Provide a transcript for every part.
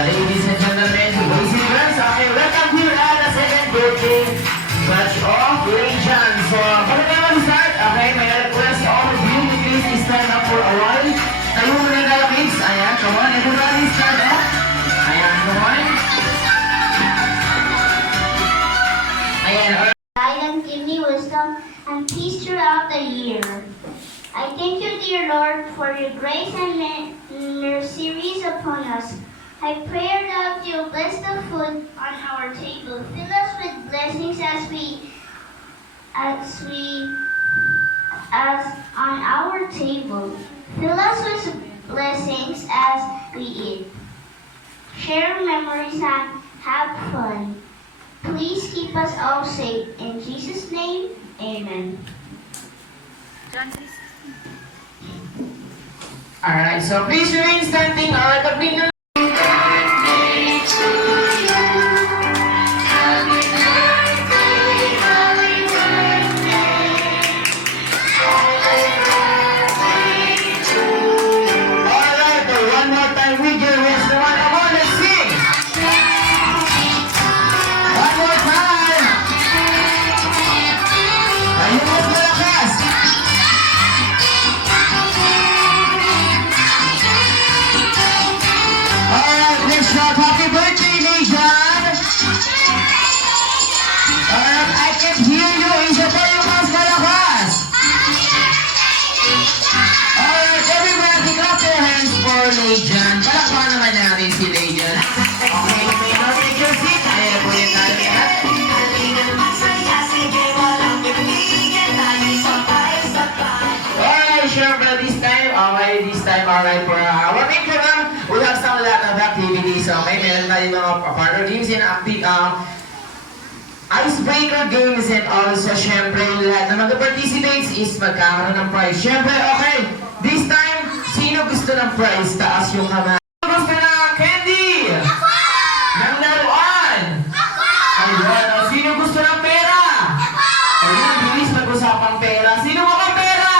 Ladies and gentlemen, boys and girls, welcome here at the second birthday batch of Radiance. So, before we start, may I request all of you to please stand up for away. Tayo muna tayo, kids. Ayan, come on. Everybody stand up. Ayan, come on. Ayan, Guide and give me wisdom and peace throughout the year. I thank you, dear Lord, for your grace and mercies upon us. I pray that you bless the food on our table. Fill us with blessings as on our table. Fill us with blessings as we eat. Share memories and have fun. Please keep us all safe. In Jesus' name, amen. alright, so please remain standing. Alright, the Alright, one more time with your wisdom. Come on, let's sing. One more time. Ayun mas malakas. Alright, next shot. Happy birthday, Legion. Alright, I can hear you. Isa pa yung mas malakas. Alright, everybody, clap your hands for Legion. Palakpakan naman natin si Legion. Okay, may now take your seat. Ayan po yung natin. Alright, sure, but this time, alright, for our main program, we have some lot of activities. Okay, meron tayo mga partner games and icebreaker games, and also, syempre, lahat ng mag-participates is magkakaroon ng prize. Syempre, okay, this time, sino gusto ng prize? Taas yung kamay. Sino gusto ng candy? Ng laruan? Ayun, o, sino gusto ng pera? Ayun, bilis mag-usapang pera. Sino mo ang pera?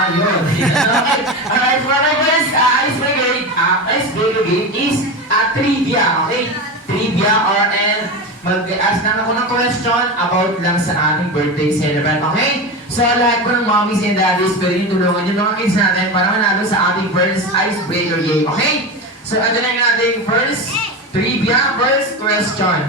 Ayun. Okay. Alright, for our first icebreaker game is trivia, okay? Trivia or mag-ask na ako ng question about lang sa ating birthday celebrant, okay? So, lahat ko ng mommies and daddies, pwede yung tulungan yung mga kids natin para manalo sa ating first icebreaker game, okay? So, ito na yung ating first trivia, first question.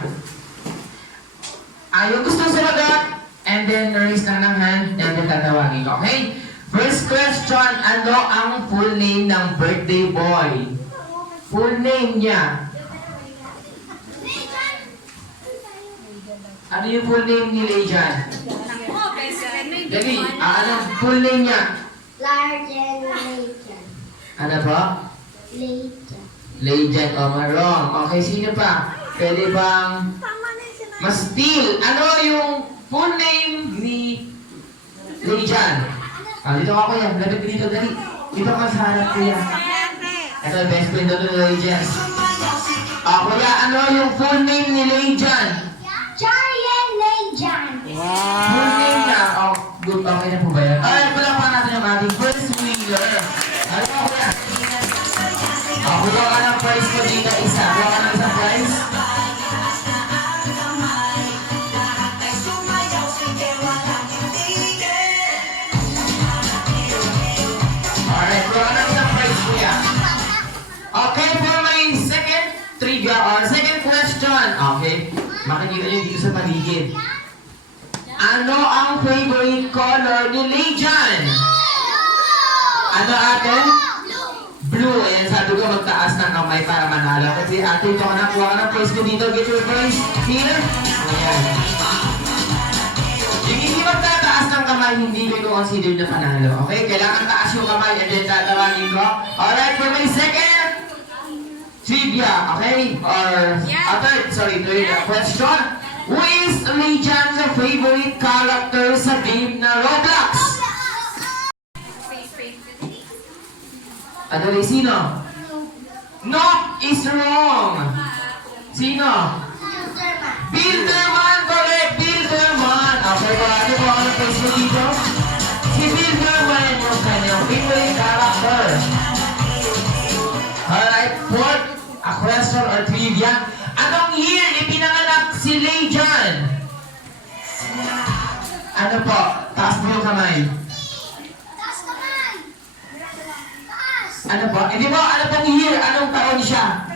Yung gusto sumagot, and then raise lang ng hand, and then tatawagin ko, okay? First question, ano ang full name ng birthday boy? Full name niya. Ano yung full name ni Lejan? Dali, ano full name niya? Largen Legion. Ano ba? Legion. Lejan, wrong. Okay, sino pa? Pwede bang ma-steal? Ano yung full name ni Lejan? Dito ka kuya, lapit dito, dali. Dito ka sa harap kuya. Ito, best friend doon ni Lejan. Kuya, ano yung full name ni Lejan? Giant Legion. Full name niya. Good. Okay na po ba yan? Pala pa natin yung ating first winner. Ano ba kuya? Kuha ka ng prize ko dito isa. Kuha ka ng isang prize. Alright, kuha ka ng isang prize kuya. Okay, for my second trivia or second question. Okay. Makikita nyo dito sa paligid. Ano ang favorite color ni Legion? Ano ate? Blue. Ayan, sabi ko magtaas ng kamay para manalo. Kasi ate, ito ka na, kuha ka ng prize ko dito. Get your prize. Here. Ayan. Yung hindi magtataas ng kamay, hindi ko consider na panalo. Okay? Kailangan taas yung kamay and then tatawagin ko. Alright, for my second trivia, okay? Or, third question. Who is Legion's favorite character sa game na Roblox? Adali, sino? No is wrong. Sino? Builderman, correct, Builderman. Okay, ano po ang place mo dito? Si Builderman yung kanyang favorite character. Alright, fourth, a question or trivia. Anong year ipinanganak si Legion? Ano po? Taas mo yung kamay. Ano po? Hindi mo, ano pong year? Anong taon siya?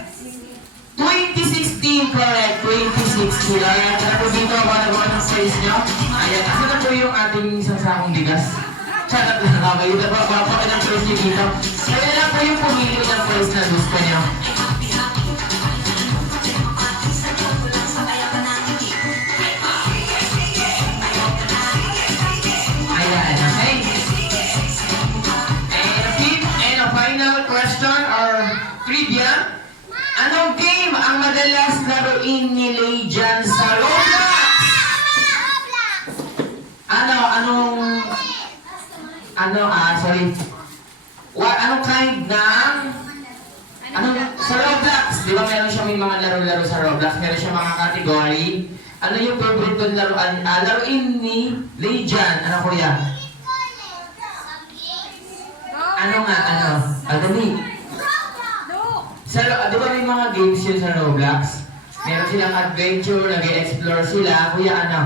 2016, correct. 2016. Ayan, ano po dito? Para po anong size nyo? Ayan, asa na po yung ating isang sakong bigas? Charot lang ako. Yun na po, kapag ng price nyo dito. Kaya lang po yung pumili ng price na gusto nyo. Ayan, okay. And a final question or trivia. Anong game ang madalas laruin ni Lay dyan sa Roblox? Anong kind ng, sa Roblox? Di ba meron siya may mga laro-laro sa Roblox? Meron siya mga category. Ano yung favorite kong laruin ni Lay dyan? Ano kuya? Ano? Dali. Di ba may mga games yun sa Roblox? Meron silang adventure, nag-explore sila. Kuya, ano?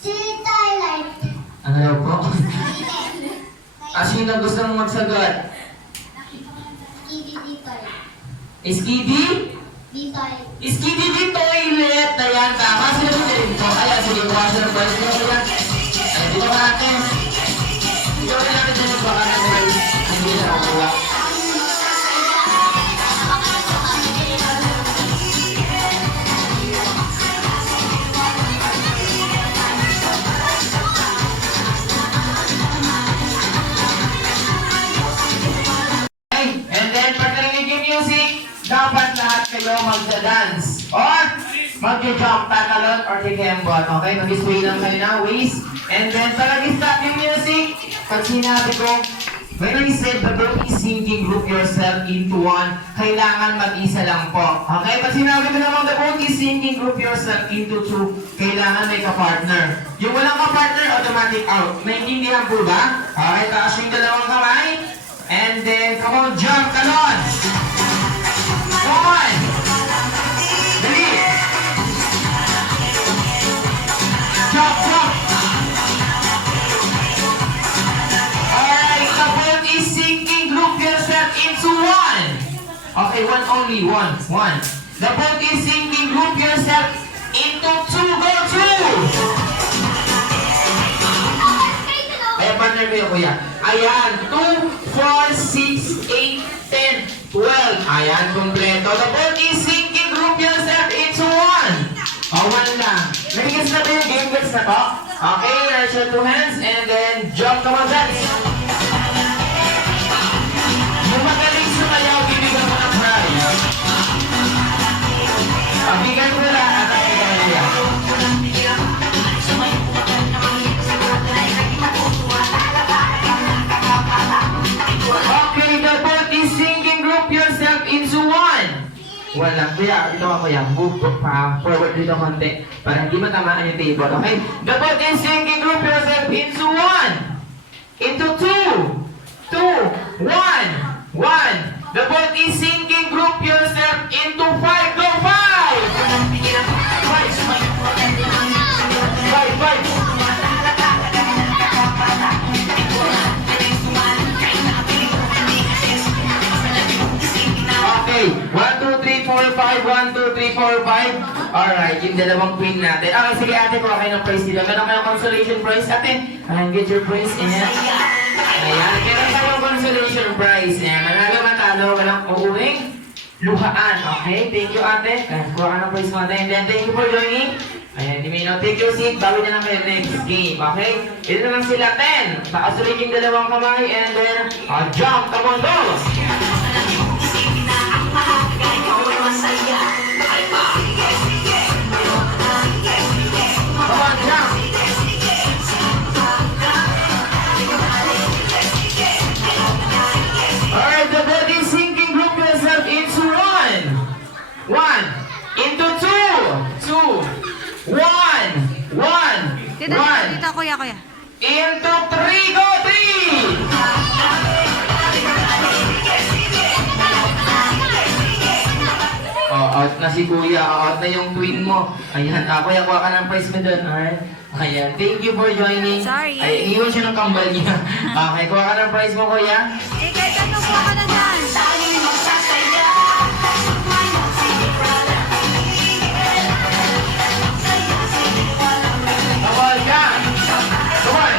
Si Twilight. Ano daw po? Sino gusto mong magsagot? Skibidi Ditoy. Skiddy? Ditoy. Skiddy di toilet! Ayan, tama. Sino mo din po? Ayan, sige, bukas na ng price mo. Ayan, dito ka natin. Dito ka natin dito baka na price. Hindi na nakuha. And then, pag narinig yung music, dapat lahat kayo magda-dance. Or, mag-jump, tatalon, or kikembot. Okay? Mag-sway lang kayo ng waist. And then, pag nag-stop yung music, pag sinabi ko, when I said the group is singing, group yourself into one, kailangan mag-isa lang po. Okay? Pag sinabi ko naman the group is singing, group yourself into two, kailangan may ka-partner. Yung walang ka-partner, automatic out. Naintindihan po ba? Okay, taas yung dalawang kamay. And then, come on, jump, talon! Come on! Dali! Jump, jump! Alright, the boat is sinking. Group yourself into one. Okay, one only, one. The boat is sinking. Group yourself into two. Go, two! Ayan, partner ko yung kuya. Ayan, 2, 4, 6, 8, 10, 12. Ayan, kompleto. The boat is sinking. Group yourself into one. One lang. Nagigits na ba yung game gets na to? Okay, raise your two hands and then jump. Come on, guys. Yung magaling sumayaw, bibigyan mo ng prize. Bigyan ko lang at ang ikaw. Okay, the boat is sinking. Group yourself into one. Wala. Kuya, ito ako yan. Move forward dito konti para hindi matamaan yung table. Okay? The boat is sinking. Group yourself into one. Into two. Two. One. One. The boat is sinking. Group yourself into five. Go, five. Five. Five. Five. Okay, 1, 2, 3, 4, 5, 1, 2, 3, 4, 5. Alright, yung dalawang queen natin. Okay, sige ate, kuha kayo ng prize dito. Meron kayong consolation prize ate. And get your prize. Ayan. Ayan, meron kayong consolation prize. Ayan, manalo matalo, walang uuwing luhaan. Okay, thank you ate. Ayan, kuha ka ng prize mo ate. And then, thank you for joining. Ayan, Dimino, take your seat. Bago na lang kayo next game, okay? Ito naman sila 10. Pakasulit yung dalawang kamay. And then, jump. Come on, go! Come on, jump! Alright, the boat is sinking. Group yourself into one. One. Into two. Two. One. One. Dito, kuya. Into three. Go, three! Out na si kuya, out na yung twin mo. Ayan, kuya, kuha ka ng prize mo doon. Alright? Ayan, thank you for joining. Sorry. Ay, iwan siya ng kambal niya. Okay, kuha ka ng prize mo, kuya. Sige. Tumupo ka na dyan. Come on, yeah. Come on.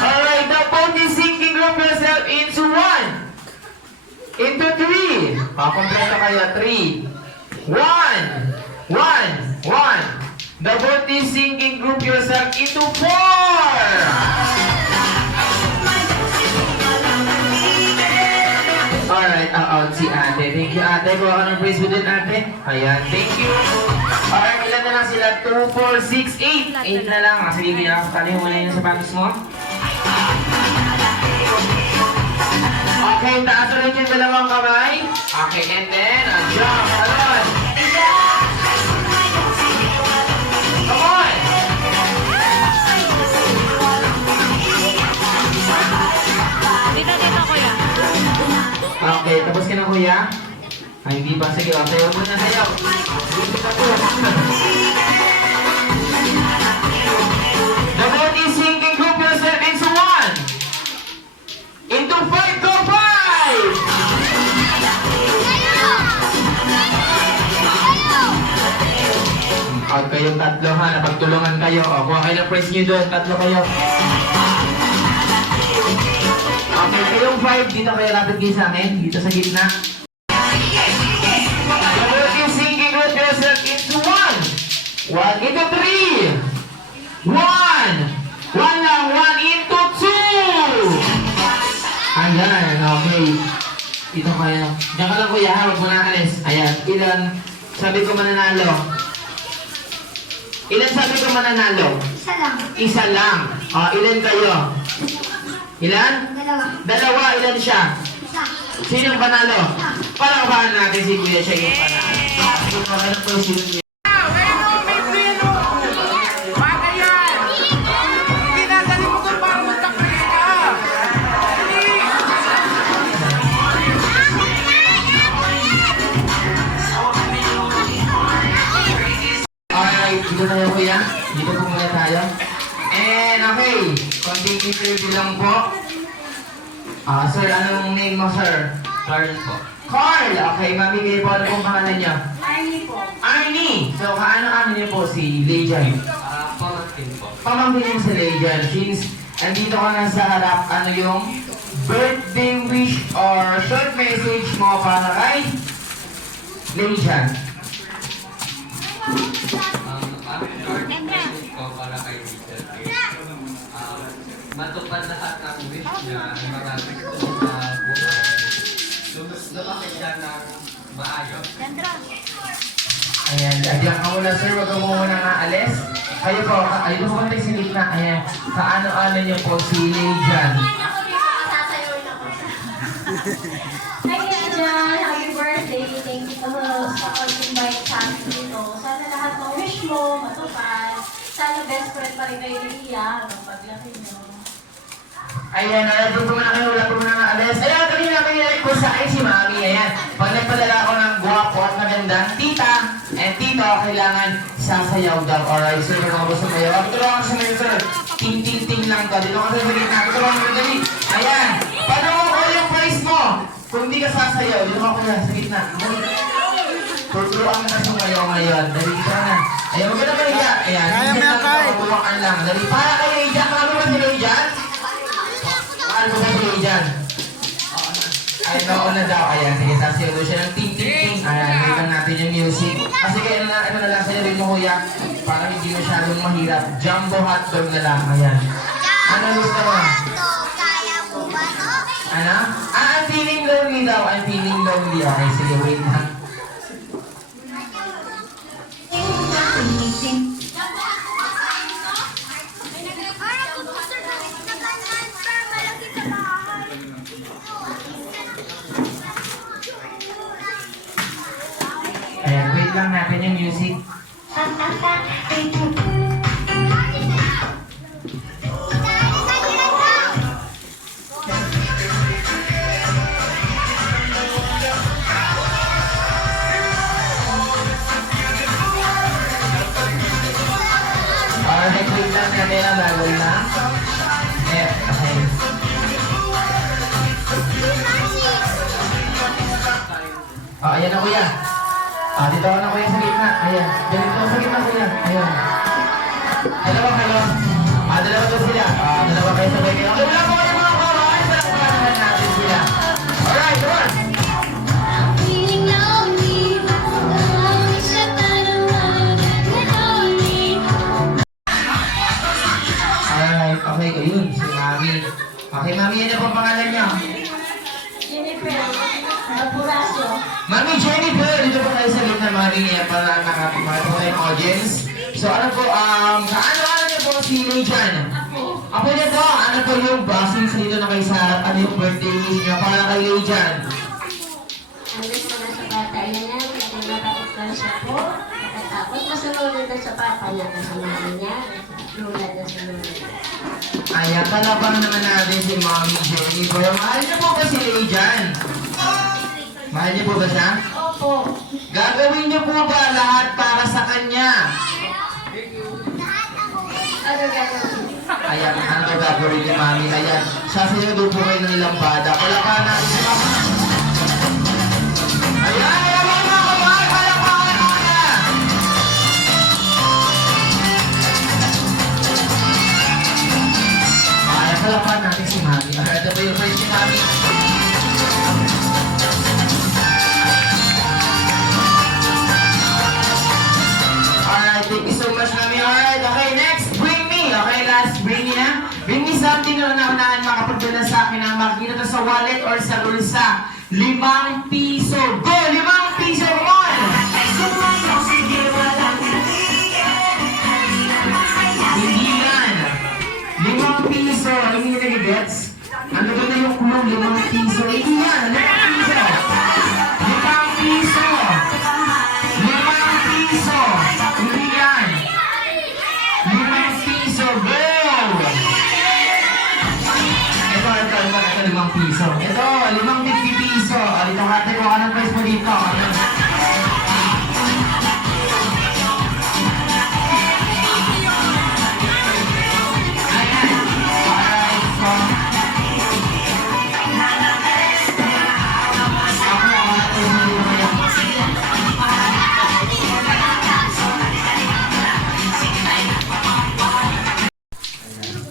Alright, the boat is sinking. Group yourself into 1. Into 3. Pakompleto kayo. 3. 1. 1. The boat is sinking. Group yourself into 4. Alright, out si ate. Thank you, ate. Kuha ka ng praise with it, ate. Ayan, thank you. Alright, ilan na lang sila? 2, 4, 6, 8. 8 na lang. Sige, pinakakatali mo na yung sapatos mo. Okay, taas ulit yung dalawang kamay. Okay, and then, jump. Alon. Come on. Dito, kuya. Okay, tapos ka na, kuya? Ay, hindi pa. Sige, sayaw mo na, sayaw. Dito ka po. The boat is sinking. Group yourself into 1. Into 5. Go 5! Out kayong tatlo ha, napagtulungan kayo. O, kuha kayo ng praise nyo doon. Tatlo kayo. Okay, kayong 5. Dito kayo lapit kayo sa akin. Dito sa gitna. The boat is sinking. Group yourself into 1. 1 into 3. 1. 1 lang. 1 into 2. Ayan, okay. Dito kayo. Diyan ka lang, kuya, ha? Huwag mo na alis. Ayan, ilan sabi ko mananalo? Ilan sabi ko mananalo? Isa lang. Isa lang. O, ilan kayo? Ilan? Dalawa. Dalawa, ilan siya? Isa. Sino yung panalo? Palakpakan natin si kuya, siya yung panalo. Sige po, ano po si kuya? Alright, dito tayo kuya. Dito po muna tayo. And okay, konting interview lang po. Sir, anong name mo, sir? Carl po. Carl! Okay, mamigay po. Ano pong pangalan niyo? Arnie po. Arnie! So, kaano-ano niyo po si Legion? Pamangkin po. Pamangkin niyo si Legion. Since andito ka na sa harap, ano yung birthday wish or short message mo para kay Legion? Ang short message ko para kay Richard is matupad lahat ng wish niya ang mga gusto sa buhay. Lumaki siya ng maayos. Ayan, diyan ka muna sir, wag mo muna nga alis. Kayo po, ayun po konti si Nick na, ayan, kaano-ano niyo po si Legion? Tatayo na ko siya. Hi, Legion! Happy birthday! Thank you sa pag-invite sa akin dito. Sana lahat ng wish mo matupad. Sana best friend pa rin kayo ni Iya habang paglaki mo. Ayan, doon po muna kayo, wala po muna nga alis. Ayan, kanina pinilike ko sa akin si Mami, ayan. Pag nagpadala ako ng guwapo at magandang tita and tito, kailangan sasayaw daw. Alright, sir, kung ako sumayaw. Tuturuan ko sumayaw, sir. Ting-ting-ting lang ka. Dito ka sa gitna. Tuturuan ko dali. Ayan, paano mo ko yung price mo? Kung hindi ka sasayaw, dito ka kuya, sa gitna. Tuturuan ka sumayaw ngayon. Dali ka na. Ayan, huwag ka na mahiya. Ayan, hindi na tuturuan lang. Dali, para kayo, Legion. Ano ba si Legion? Ano ba si Legion? Ay, oo na daw. Ayan, sige, sasayaw daw siya ng ting-ting-ting. Ayan, bigyan natin yung music. Kasi kaya ano na lang sa'yo rin mo, kuya. Para hindi masyadong mahirap. Jumbo hotdog na lang. Ayan. Ano gusto mo? Ano? I'm feeling lonely daw. I'm feeling lonely. Okay, sige, wait na. Ayan, wait lang natin yung music. Alright, wait lang natin ang bago lang. Yeah, okay. Ayan na kuya. Dito ka na kuya sa gitna. Ayan. Dito sa gitna kuya. Ayan. Dalawa kayo. Dalawa to sila. Dalawa kayo sabay kayo. Okay, wala po kayo mga koro. Ay, sa naman natin sila. Alright, come on. Feeling lonely, sa parang lonely. Alright, okay, ayun, si Mami. Okay, Mami, ano pong pangalan niyo? Mapuraso. Mami Jennifer, dito po kayo sa gitna, Mami, niya para nakapagmahal po tayong audience. So, ano po, kaano-ano niyo po si Lay dyan? Apo niyo po, ano po yung since dito na kayo sa harap, ano yung birthday wish niyo para kay Lay dyan? Ang gusto na sa bata niya, kasi matakot ka siya po. Natatakot, masunod na sa papa niya, kasi mami niya, lulad na sa lulad. Ayan, kalabang naman natin si Mami Jennifer. Mahal niyo po ba si Lay dyan? Mahal niyo po ba siya? Opo. Gagawin niyo po ba lahat para sa kanya? Ano gagawin? Ayan, ano daw gagawin ni Mami? Ayan, sasayaw po kayo ng ilang bada. Palakpakan natin si Mami. Ayan, ayan mga kamahal, palakpakan muna! Ayan, palakpakan natin si Mami. Ito po yung first ni Mami. Alright, thank you so much, Mami. Alright, okay, next, bring me. Okay, last, bring me na. Bring me something na naunahan makapagdala sa akin ang makikita to sa wallet or sa bulsa. 5 piso. Go! 5 piso, come on! Hindi yan. 5 piso. Hindi nyo nag-gets? Ano ba na yung kulong 5 piso? Hindi yan. 5 piso. 5 piso. 5 piso. Hindi yan. 5 piso. Go! Ito, 5 piso. Ito, 50 piso. Dito ka, tayo ka ng price mo dito. Ayan. Alright, so.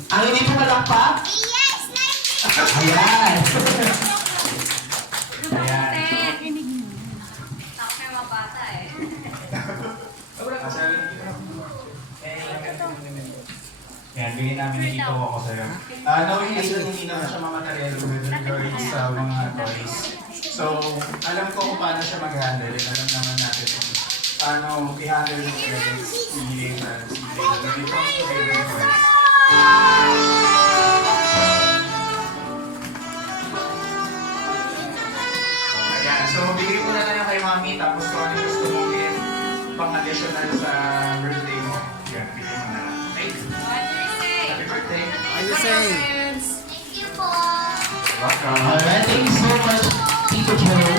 Ang hindi mo malakpak? Ayan. Ayan. Yan, bigyan namin ni Tito ako sa'yo. Knowing is that hindi naman siya mamaterial with regards sa mga toys. So, alam ko kung paano siya mag-handle. Alam naman natin kung paano i-handle yung credits ni CJ. When it comes to favorite toys. Ayan, so bigay ko na lang kay Mami tapos kung ano yung gusto mong gift pang-additional sa birthday mo. Yan, bigay mo na lang. Okay? Happy birthday! Thank you po. Welcome! Alright, thank you so much, Tito Joe.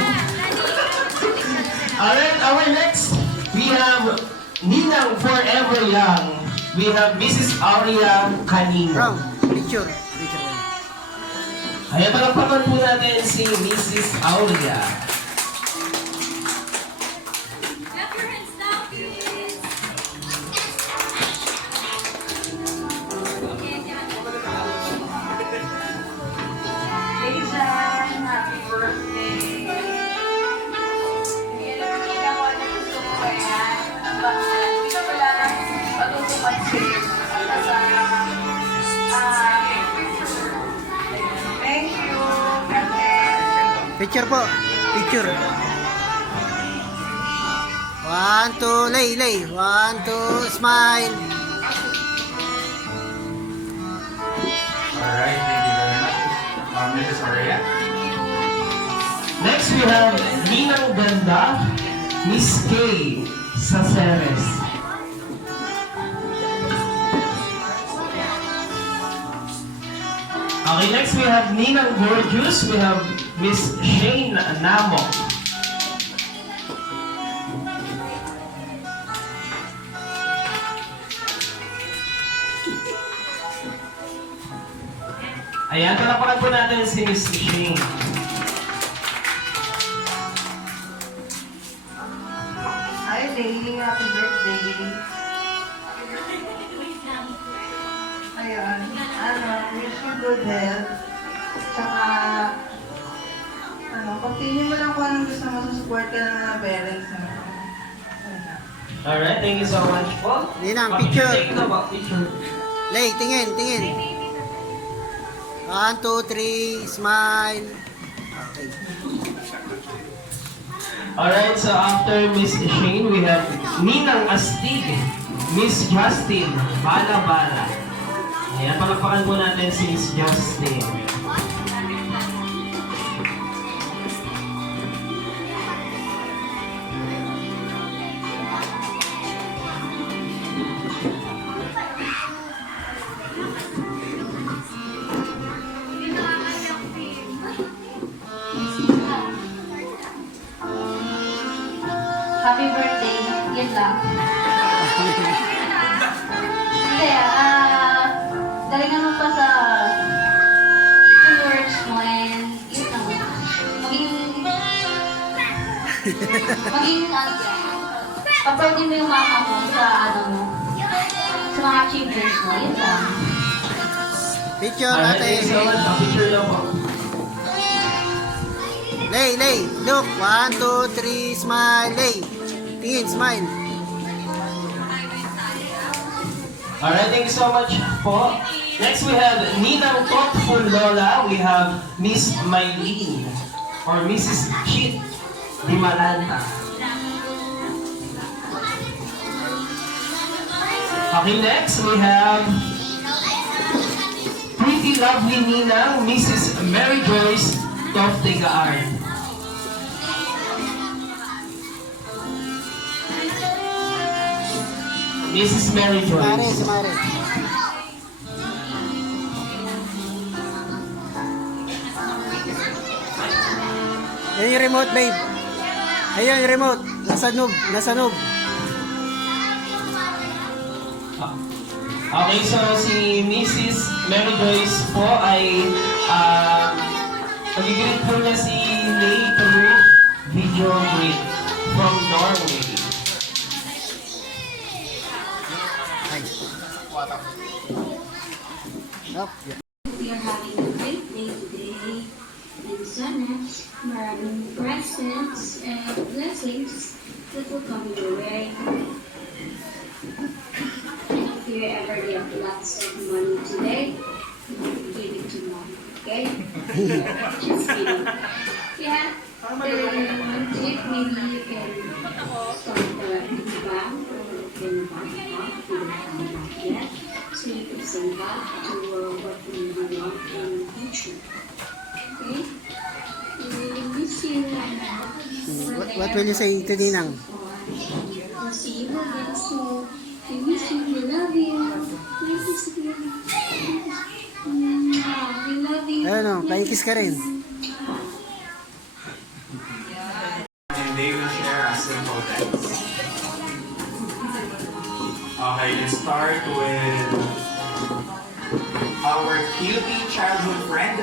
Alright, our next, we have Ninang Forever Young. We have Mrs. Aurea Canino. Picture. Ayan, palakpakan po natin si Mrs. Aurea. Clap your hands now, please. Jason, happy birthday! Hindi ako na gusto ko kaya. Hindi ko pala pag-utupansin. Thank you. Picture po. Picture. 1, 2, lay. 1, 2, smile. Alright, thank you very much. Mrs. Aurea. Next, we have Ninang Ganda, Miss K. Saceres. Okay, next we have Ninang Gorgeous. We have Miss Shane Namo. Ayan, palapakan po natin si Miss Shane. birthday. Ayun, wish you good health. Tsaka, continue mo lang kung anong gusto mo, support ka ng mga parents mo. Alright, thank you so much po. Ninang, picture. Take the picture. Lay, tingin, tingin. 1, 2, 3, smile. Okay. Alright, so after Miss Shane, we have Ninang Astig, Miss Justin, Bala Bala. Ayan, palakpakan po natin si Miss Justin. Happy birthday. Yun lang. Hindi, galingan mo pa sa words mo and yun lang. Paproudin mo yung mama mo sa mo, sa mga achievements mo. Yun lang. Picture Alright, thank you so natin. much. Picture lang po. Lay, lay. Look. 1, 2, 3, smile. Lay. Tingin, smile. Alright, thank you so much po. Next we have Ninang Thoughtful Lola. We have Miss Mylene or Mrs. Chit Dimalanta. Okay, next we have Pretty Lovely Ninang, Mrs. Mary Joyce Toftegaard. Mrs. Mary Mare, Joyce. si Mare. Ayun yung remote, babe. Ayun yung remote. Nasa noob. Nasa noob. Okay, so si Mrs. Mary Joyce po ay nagigreet po niya si Lay through video greet from Norway. Up. We are having a great day today. And sana maraming presents and blessings that will come your way. If you ever get lots of money today, give it to mom, okay? Just kidding. Yeah. If maybe you can start the bank or you can bank account if you don't have that yet. So you can send that to what we want in the future. Okay? We miss you. What will you say to Ninang? We'll see you again soon. We miss you. We love you. We miss you. We love you. Ayun o, paikis ka rin. And they will share a simple dance. Okay, let's start with our cutie childhood friend,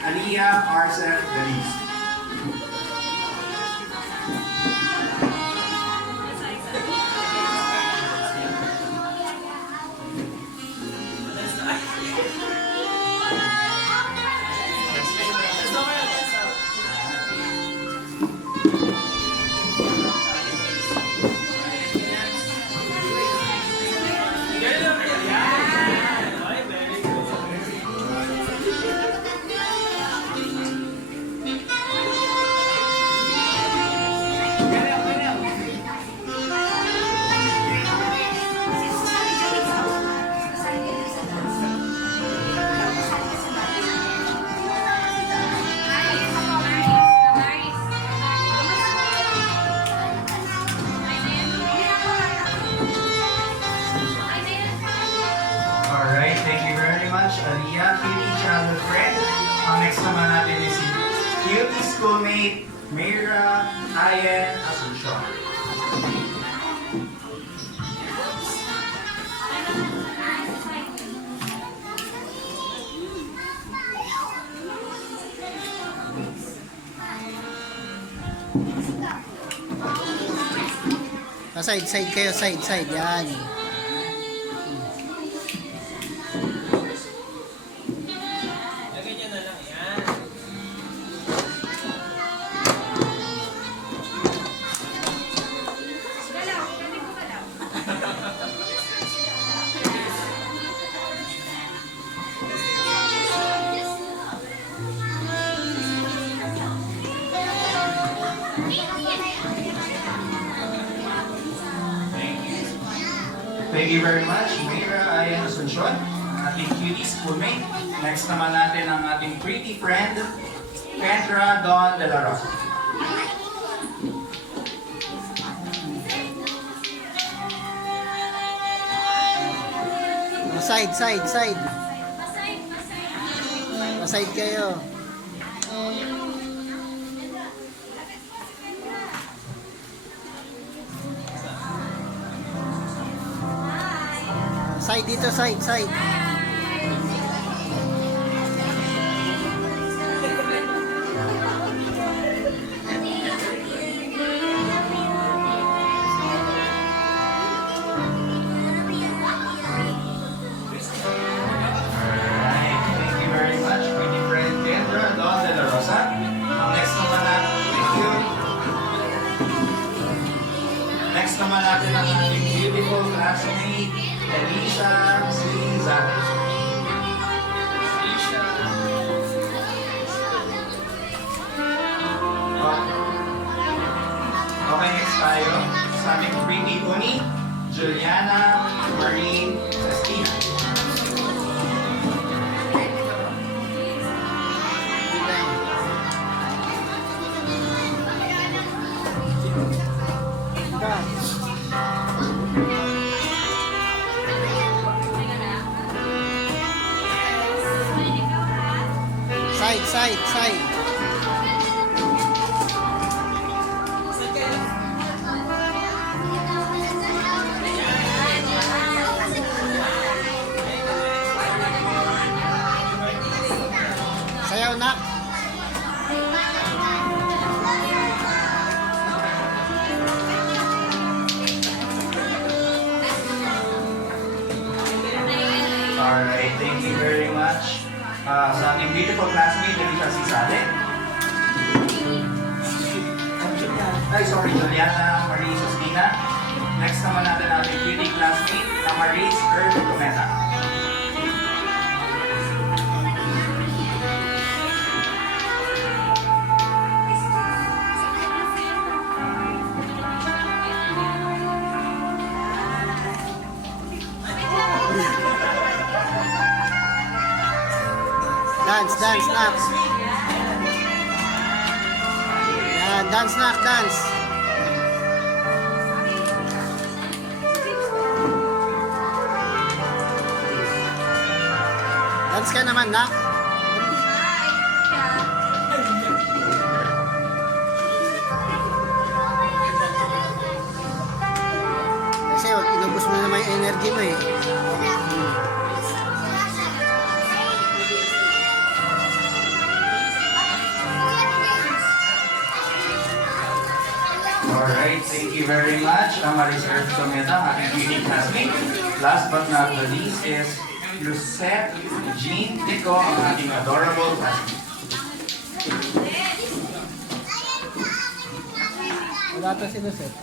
Aliyah Arsef Denise. Alright, thank you very much, Aliyah, cutie childhood friend. Ang next naman natin is si cutie schoolmate, Mira Ayen Asuncion. Side, side kayo, side, side. Yan. Thank you very much, Mayra Ayan Asuncion, ang ating cutie schoolmate. Next naman natin ang ating pretty friend, Kendra Don De La Rosa. Side, side, side. Pasay, pasay. Side kayo. Side dito, side, side. Alright, thank you very much, pretty friend Kendra Don De La Rosa. Ang next naman natin, thank you. Next naman natin ang ating beautiful classmate, Elisa Siza. Okay, next tayo sa ating pretty pony, Juliana Marie Sestina. Side, side, side. Sayaw na. Alright, thank you very much. Sa ating beautiful classmate, Elisa Cisale. Ay, sorry, Juliana Marie Sustina. Next naman natin ating beauty classmate, Amaris Earth Cometa. Dance, dance, knock. Yan, dance, knock, dance. Dance ka naman, knock. Kasi inubos mo naman yung energy mo eh. Alright, thank you very much, Amaris Earth Cometa, ating beauty classmate. Last but not the least is Lucette Jean Tico, ang ating adorable classmate. Wala pa si Lucette.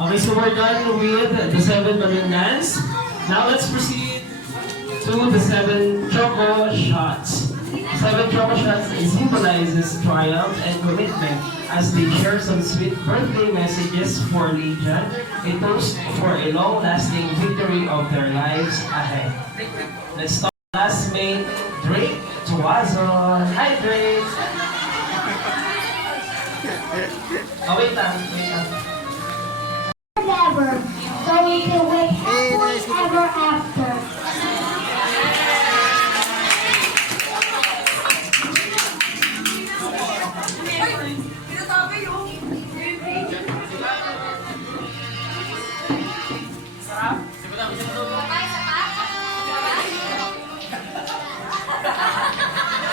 Okay, so we're done with the 7 balloon dance. Now let's proceed to the 7 choco shots. 7 choco shots symbolizes triumph and commitment as they share some sweet birthday messages for Legion, a toast for a long-lasting victory of their lives ahead. Let's start classmate Drake Tuazon. Hi, Drake! Oh, wait lang, wait lang. Forever, so we can live happily ever after.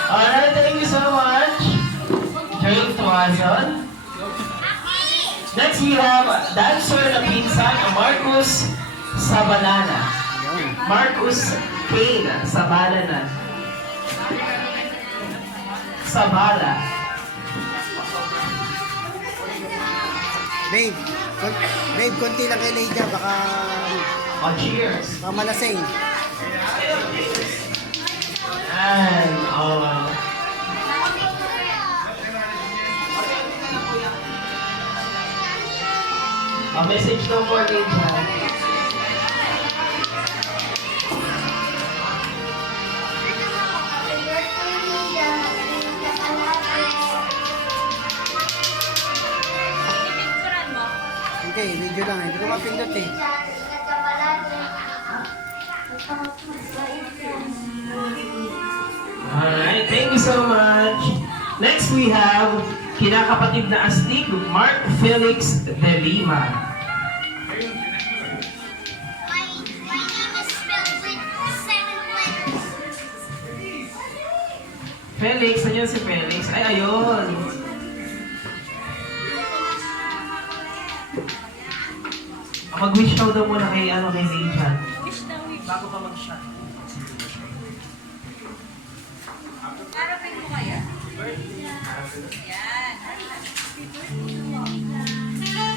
Alright, thank you so much. Joy Tuazon. Next, we have dancer na pinsan, Marcus Sabalana. Marcus Kane Sabalana. Sabala. Babe, konti lang kay Leia, baka Oh, cheers. malasing. And, a message daw for Leia. Picturean mo. Hindi, video lang. Hindi ko mapindot eh. Alright, thank you so much. Next, we have kinakapatid na astig, Mark Felix De Lima. My name is spelled with 7 letters. Felix, saan yun si Felix? Ay, ayun. Mag-wish daw muna kay, kay Leia. Wish na wish. Bago ka mag-shot. Harapin mo kaya? Yan.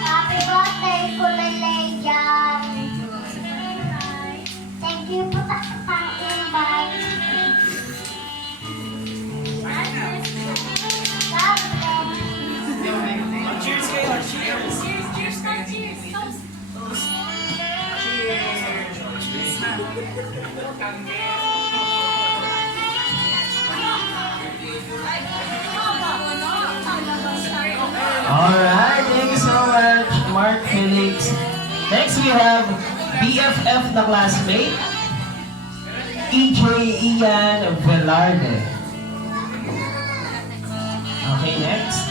Happy birthday, Kulay Lejan. Thank you po sa invite. God bless. Cheers kayo, cheers! Cheers, cheers, come, cheers. Toast. Alright, thank you so much, Mark Felix. Next, we have BFF na classmate, EJ Ian Velarde. Okay, next.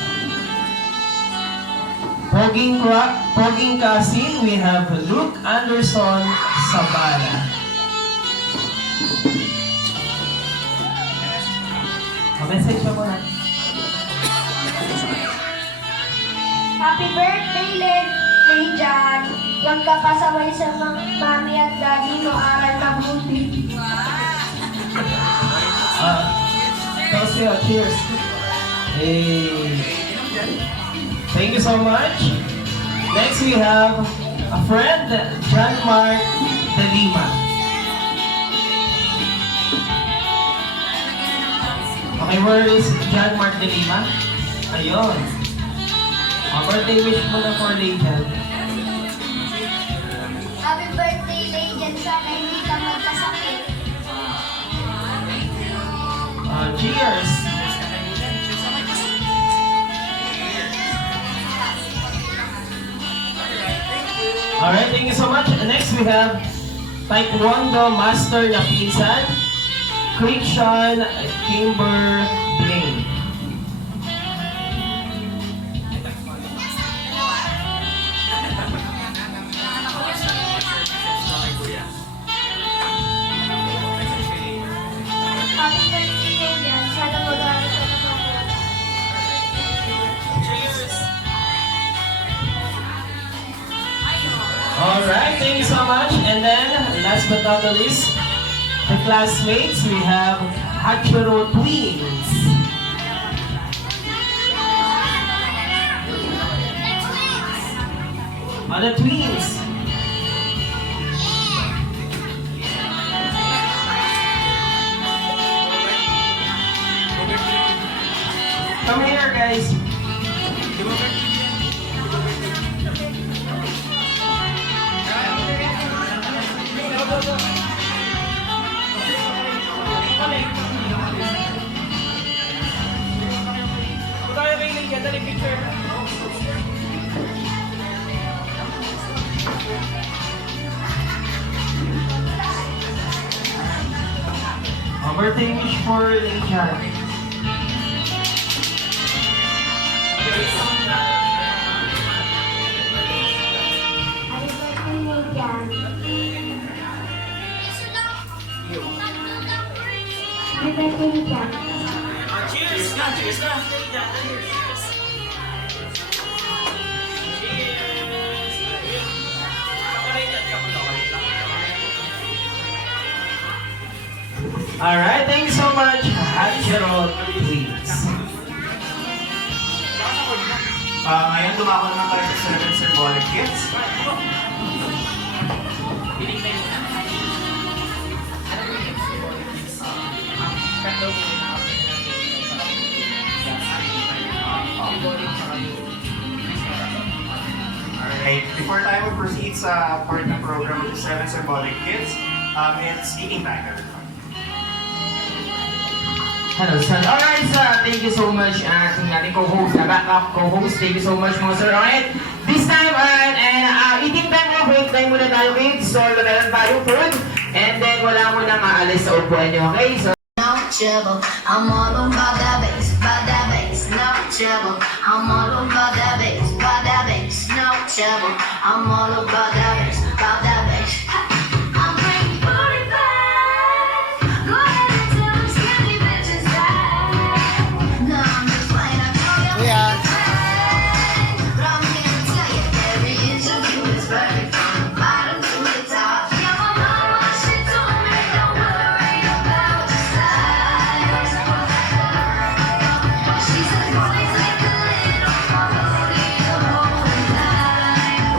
Poging Kasin, we have Luke Anderson Sabala. Message pa muna. Happy birthday, Lejan. Huwag ka pasaway sa mami at daddy mo, aral mabuti. Toast kayo, cheers. Hey. Thank you so much. Next we have a friend, John Mark De Lima. Okay, where is John Mark De Lima? Ayun. Birthday wish mo na for Lejan. Happy birthday, Lejan. Sana hindi ka magkasakit. Cheers. Alright, thank you so much. Next we have Taekwondo Master na pinsan, Christian Kimber Blaine. Happy birthday, Lejan. Sana mag-aral ka na mabuti. Alright, thank you so much. And then, last but not the least, the classmates, we have Hachiro Twins. The twins. Come here, guys. Tayo kay Lydia, dali picture. A birthday wish for Lydia. Happy birthday, Lejan. birthday, Jack. Cheers na! Cheers na! Cheers! Alright, thank you so much. Happy Gerald, please. Ngayon, lumako naman tayo sa 7 symbolic kids. Alright, before tayo proceed sa part ng program of the 7 symbolic kids, it's speaking time, everyone. Hello, sir. Alright, sir. Thank you so much ating ating co-host, backup co-host. Thank you so much mga sir. Alright, this time, eating time o break time muna tayo, kids. So, meron tayong food. And then, wala mo na maalis sa upuan nyo, okay? So, No trouble, I'm all about that bass, no trouble. I'm all about that bass, no trouble. I'm all about that bass, I'm bringing booty back. Go ahead and tell them skinny bitches that. No, I'm just playing, I know you're Kuya. but I'm here to tell you every inch of you is perfect from the bottom to the top. Yeah, my mama, she told me don't worry about your size. She said, boys like a little party the whole night.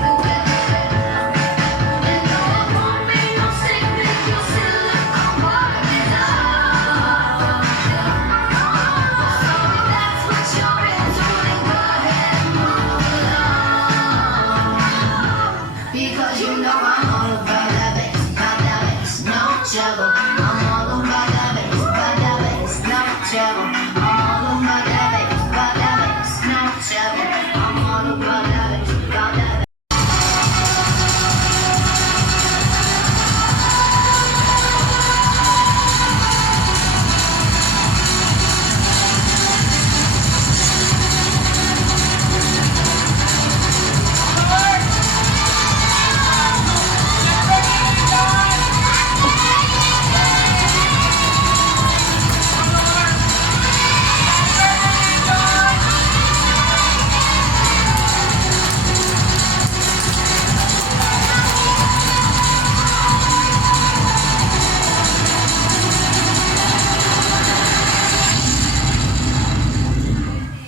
And no, it won't be no secret, you'll still look warming up. So if that's what you're into, then go ahead and move along. Because you know I'm all about that bass, no trouble. I'm all about that bass, no trouble. I'm all about that bass, no trouble. I'm all about that bass.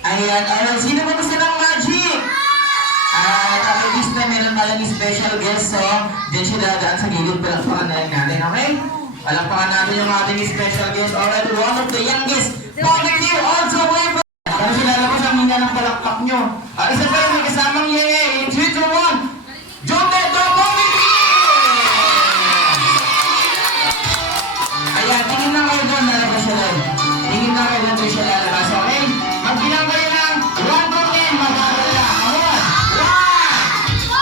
ayan. Alright, sino ba gusto ng magic? At this time, meron pala ni special guest, so, dyan siya dadaan sa gilid. Palakpakan na lang natin, okay? Palakpakan natin yung ating special guest. Alright, one of the youngest public here all the way from... Parang sila labas ang hinya ng palakpak nyo. Isa pa yung may kasamang yeye. In 3, 2, 1. Jombe Dobo Ayan, tingin lang kayo doon, lalabas siya doon. Tingin lang kayo doon siya lalabas, okay? Magbilang kayo ng 1 to 10, mag-aaral na. Come on! 1!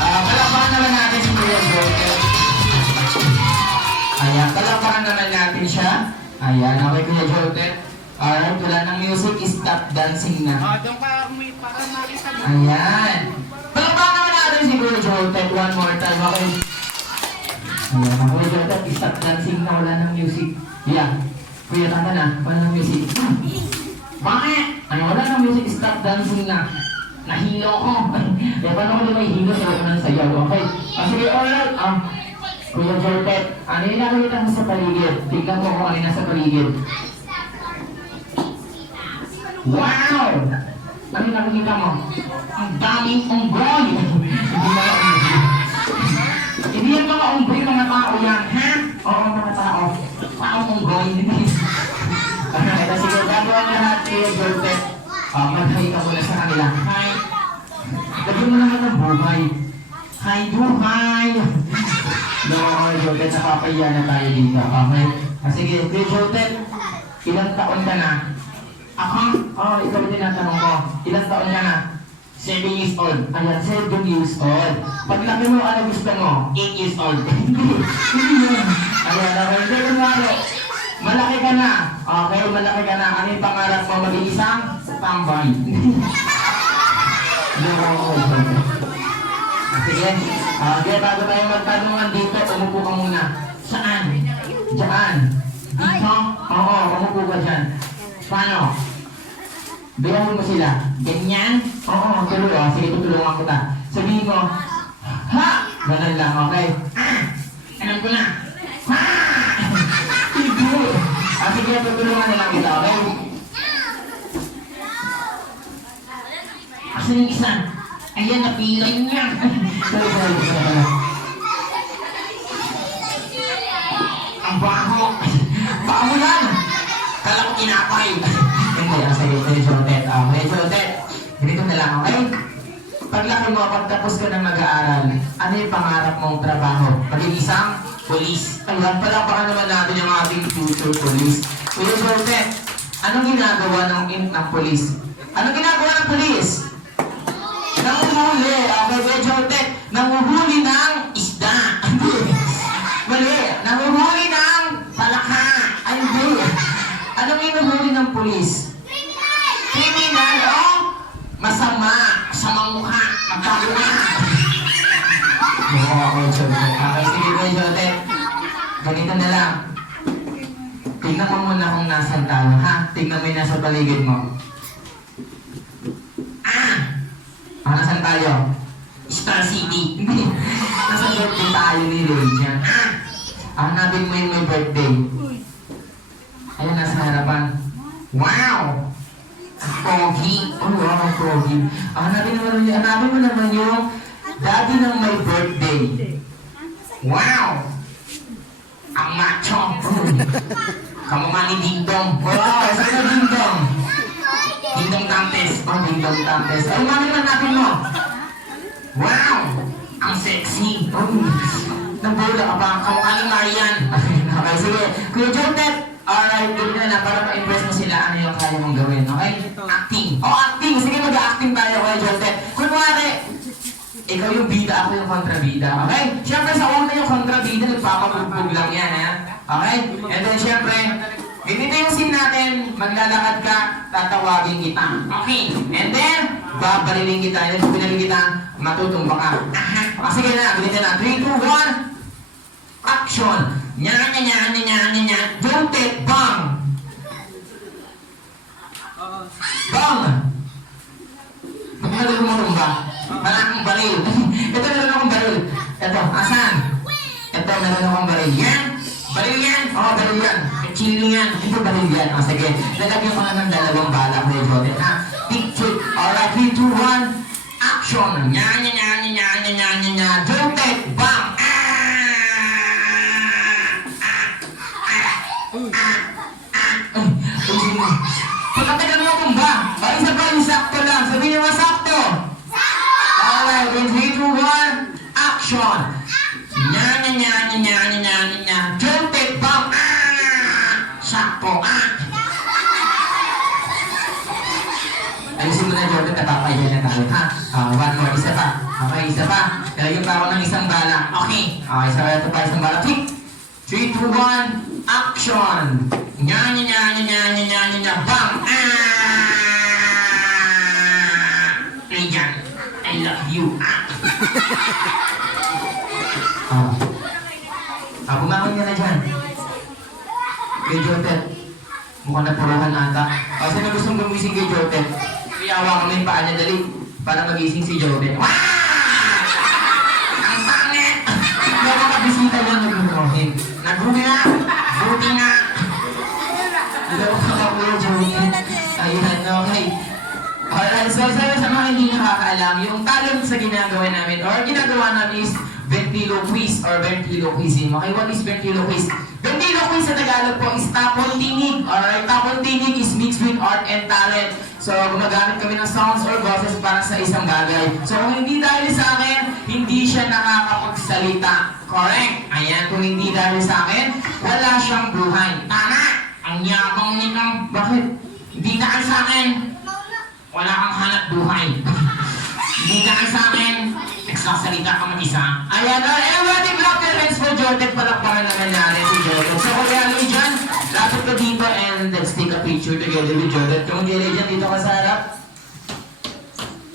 Palakpakan naman natin si Kuya Joker. Ayan, palakpakan naman natin siya. Ayan, okay Kuya Joker. Alright, wala ng music, stop dancing na. Ayan. Palakpakan naman natin si Kuya Joker. One more time, okay? Ayan, Kuya Joker, stop dancing na, wala ng music. Yeah. Kuya, tama na, wala ng music. Bakit? Ano, wala ng music, stop dancing na. Nahilo ko. Eh, paano ko may hilo sa ako ng sayaw, okay? Sige, alright. Kuya Jorpet, ano yung nakikita mo sa paligid? Tignan mo kung ano yung nasa paligid. Wow! Ano yung nakikita mo? Ang daming unggoy! Hindi yan mga unggoy, mga tao yan, ha? Oo, mga tao. Taong unggoy. Alright, sige, bago ang lahat, Kuya Jorpet. Mag-hi ka muna sa kanila. Hi! Lagyan mo naman ng buhay. Hi, buhay! No, Jordan, nakapaya na tayo dito. Okay? Sige, Kuya Jordan, ilang taon ka na? Ako? Ikaw din ang tanong ko. Ilang taon ka na? 7 years old. Ayan, 7 years old. Pag laki mo, ano gusto mo? 8 years old. Hindi yun. Ayan, okay. Hindi, kunwari. Malaki ka na. Okay, malaki ka na. Ano yung pangarap mo? Maging isang tambay. Sige. Okay, bago tayo magtanungan dito, umupo ka muna. Saan? Diyan. Dito? Oo, umupo ka dyan. Paano? Biyahin mo sila. Ganyan? Oo, tuloy. O, sige, tutulungan kita. Sabihin mo, ha! Ganun lang, okay? Alam ko na. Ha! Hindi. Sige, tutulungan na lang kita, okay? Asan yung isa? Ayan, napilay niya. Sorry. Ang baho. Baho yan. Kala ko kinapay. Hindi, sige, Jotet. Okay, Jotet. Ganito na lang, okay? Paglaki mo, pagtapos ka ng mag-aaral, ano yung pangarap mong trabaho? Maging isang police. Ayan, palakpakan naman natin yung ating future police. Kuya Jotet, anong ginagawa ng police? Anong ginagawa ng police? Nanguhuli. Okay, Kuya Jotet, nanguhuli ng isda. Mali. Nanguhuli ng palaka. Ay, hindi. Anong inuhuli ng police? Criminal o masama. Masamang mukha. Magpapula. Okay, Jotet. Okay, sige, Kuya Jotet. Ganito na lang. Tingnan mo muna kung nasan tayo, ha? Tingnan mo yung nasa paligid mo. Nasaan tayo? Star City. Nasa birthday tayo ni Ray dyan. Hanapin mo yung may birthday. Ayun, nasa harapan. Wow! Pogi. Oh, wow, pogi. Hanapin mo naman yung daddy ng may birthday. Wow! Ang macho. Kamukha ni Ding Dong. Wow! Saan na Ding Dong? Ding Dong Dantes. Oh, Ding Dong Dantes. Ay, mami, hanapin mo. Wow! Ang sexy. Oh, nabula ka pa. Kamukha ni Marian. Okay, sige. Kuya Jotet. Alright, gawin na na para ma-impress mo sila ano yung kaya mong gawin. Okay? Acting. Oh, acting. Sige, mag-acting tayo, Kuya Jotet. Kunwari, ikaw yung bida, ako yung kontrabida. Okay? Siyempre, sa una yung kontrabida, nagpapabugbog lang yan, ha? Okay? And then, siyempre, ganito yung scene natin, maglalakad ka, tatawagin kita. Okay. And then, babarilin kita. And then, pinarin kita, matutumba ka. Sige na, ganito na. 3, 2, 1, action! Nya. Jotet, bang! Bang! Maglalaro mo tumba. Malaking baril. Ito, meron akong baril. Ito, asan? Ito, meron akong baril. Yan! Baril yan! Oo, baril yan. Chili yan. Ito, baril yan. O, sige. Lalagyan ko na ng dalawang bala ko yung Jotet, ha? Picture. Alright, 3, 2, 1, action! Nya. Jotet, bang! Pagkatagal mo tumba. O, isa pa yung sakto lang. Sabihin mo sakto. Alright, 3, 2, 1, action! Nya. Jotet, bang! Sakto, Ayusin mo na, Jotet, napapahiya na tayo, ha? One more, isa pa. Okay, isa pa. Lalagyan pa ako ng isang bala. Okay. Okay, isa pa isang bala. 3, 2, 1, action! Nya, bang! Radiant, I love you. Bumangon ka na dyan. Kay Jotet, mukhang napuruhan ata. Kasi na gustong gumising kay Jotet, iyawa kami yung paa niya, dali, para magising si Jotet. Wow! Ang pangit! Nakakabisita niya nagbumohin. Nagbuhi na! Buti na! Loko ka po, Jotet. Ayun, okay. Alright, so sa mga hindi nakakaalam, yung talent sa ginagawa namin or ginagawa namin is ventriloquist or ventriloquism. Okay, what is ventriloquist? Ventriloquist sa Tagalog po is tapon tinig. Alright, tapon tinig is mixed with art and talent. So, gumagamit kami ng sounds or boses para sa isang bagay. So, kung hindi dahil sa akin, hindi siya nakakapagsalita. Correct? Ayan, kung hindi dahil sa akin, wala siyang buhay. Tama! Ang yabang nito. Bakit? Hindi dahil sa akin, wala kang hanap buhay. Hindi dahil sa akin, nagsasalita ka mag-isa. Ayan, everybody clap your hands for Jotet. Palakpakan naman natin si Jotet. So, kung kaya dyan, lahat ka dito and let's take a picture together with Jordan. Kung hindi dyan, dito ka sa harap.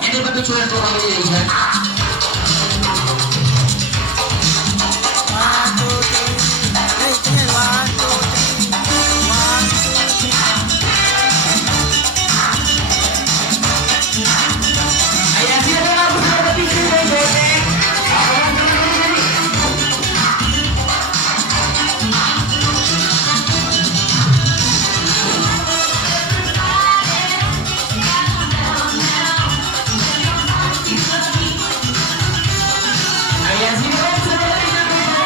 And then, pag-picture ko kami ni Legion. 1, 2, 3. Hey, tingnan. 1, 2, 3. 1, 2, 3. Ayan, sino ba nga gusto ka picture mo, Jordan? Ayan, sino ba gusto ka picture mo, Jordan?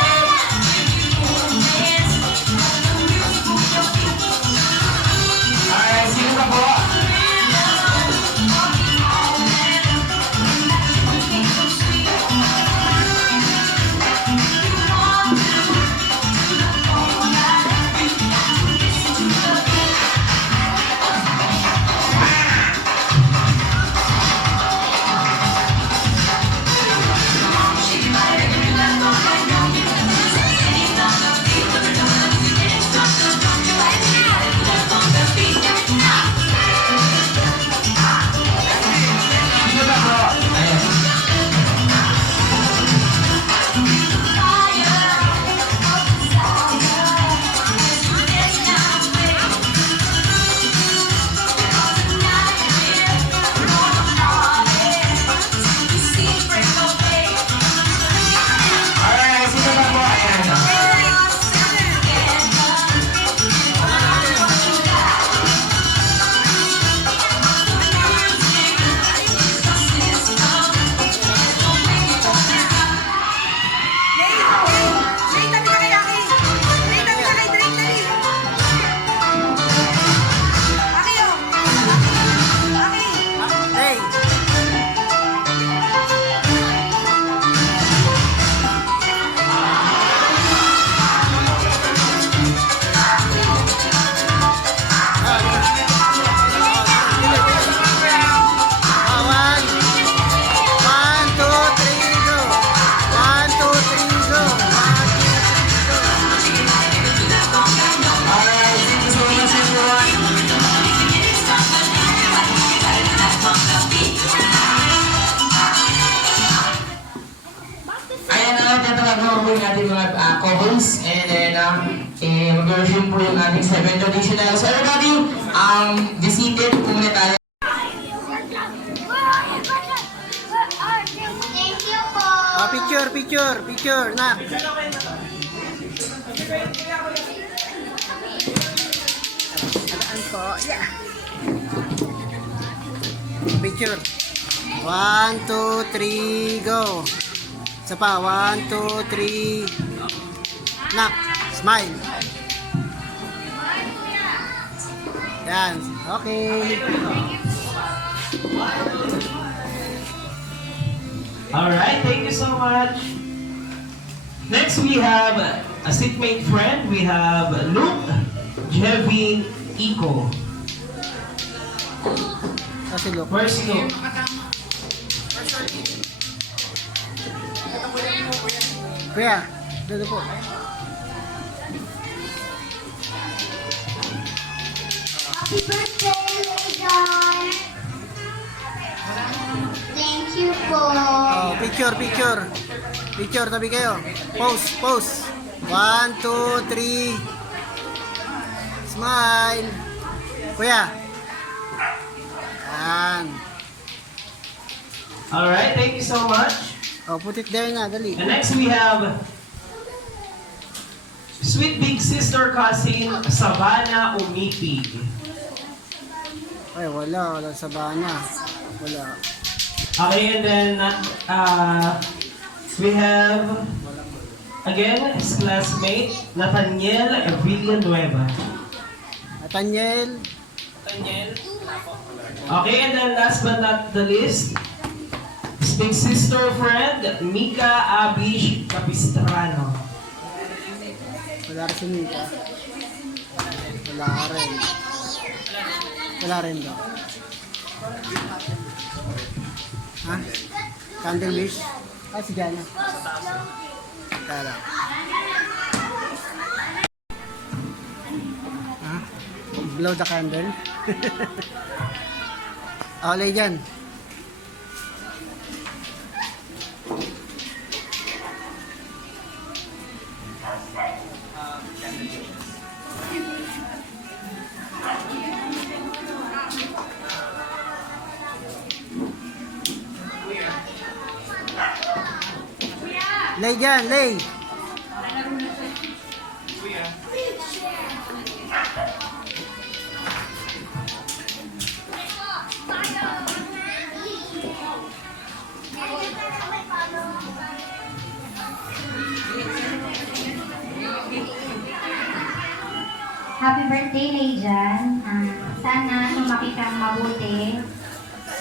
Alright, sino ka po? Sino ka po? Ayan. Alright, sino ka po? Ayan. Hey. One, 2, 3, go. 1, 2, 3, go. 1, 2, 3, go. Alright, thank you so much, everyone. Ayan na, tatawag po yung ating mga co-hosts and then mag-version po yung ating 7 traditional. So everybody, be seated po muna tayo. Thank you po. Picture, nak. Alaan po, yeah. Picture. 1, 2, 3, go. Isa pa, 1, 2, 3. Nak, smile. Yan, okay. Alright, thank you so much. Next, we have a seatmate friend. We have Luke, Jevin, Iko. Kasi look. Where's Luke? Kuya, dito po. Happy birthday, Legion. Thank you po. Oh, picture. Picture, tabi kayo. Pose. 1, 2, 3. Smile. Kuya. Yan. Alright, thank you so much. Oh, put it there na, dali. And next, we have sweet big sister cousin, Savannah Umipig. Ay, wala sa bana. Wala. Okay, and then we have again his classmate Nathaniel Villanueva. Nathaniel. Okay, and then last but not the least, his big sister friend Mika Abish Capistrano. Wala rin si Mika. Wala rin daw. Ha? Candle wish? Ah, si Jana. Tara. Ha? blow the candle. Lay dyan. Lay dyan, lay. Happy birthday, Leijan. Sana lumaki kang mabuti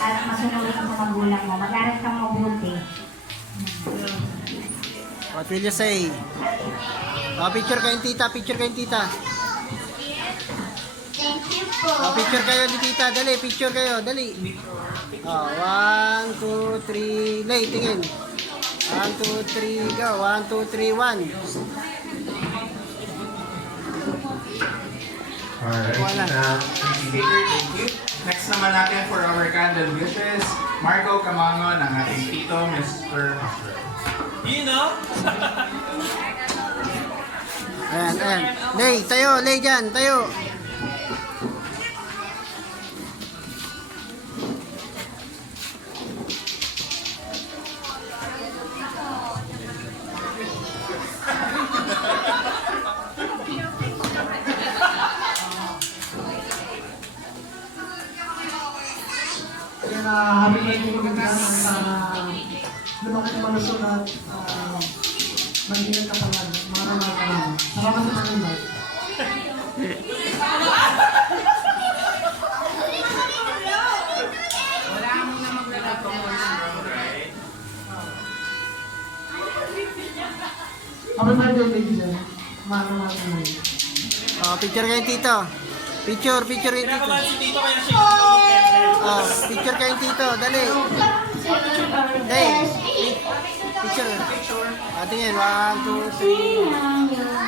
at masunurin sa magulang mo. Mag-aral kang mabuti. What will you say? Picture kayong tita, picture kayong tita. Thank you po. Picture kayo ni tita, dali, picture kayo, dali. 1, 2, 3, lay, tingin. 1, 2, 3, go. 1, 2, 3, 1. Alright. Wala. Thank you. Next naman natin for our candle wishes, Marco Camangon, ang ating tito, Mr. Ayan, ayan. Lay, tayo, lay dyan, tayo. Happy birthday ko din sana lumaki ng malusog at mag-ingat ka palagi. Maraming salamat. Salamat sa pag-invite. Happy birthday, ladies and gentlemen. Picture kayo tito. Picture kayo tito. Picture kayo tito, dali. Dali. Picture. Tingin, 1, 2, 3.